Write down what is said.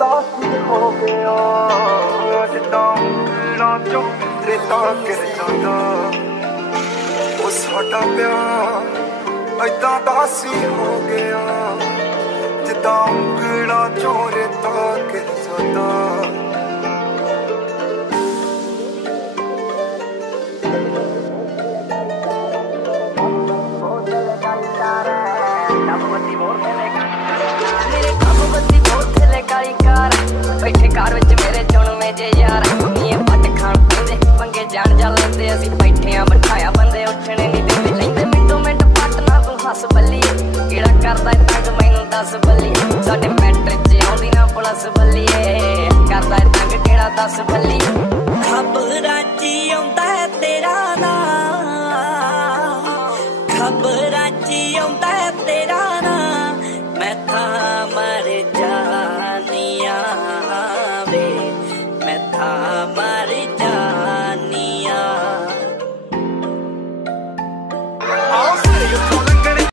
दासी हो गया जिद्दां ऊंगलां चों रेता गिर जांदा ओ साडा प्यार ऐदां दासी हो गया जिद्दां ऊंगलां चों रेता गिर जांदा। बैठे कार विच मेरे चुन में जे यार नीए पट खाण पींदे पंगे जान जा लैंदे असीं बैठे आ बिठाया बंदे उठने नहीं दिंदे लैंदे मिंटो मिंट पट ना तू हस बल्लीए किहड़ा करदा तंग मैनूं दस बल्लीए साडे मैट्रिक च आउंदी ना पुलिस बल्लीए करदा तंग किहड़ा दस बल्लीए खबरां च आउंदा तेरा ना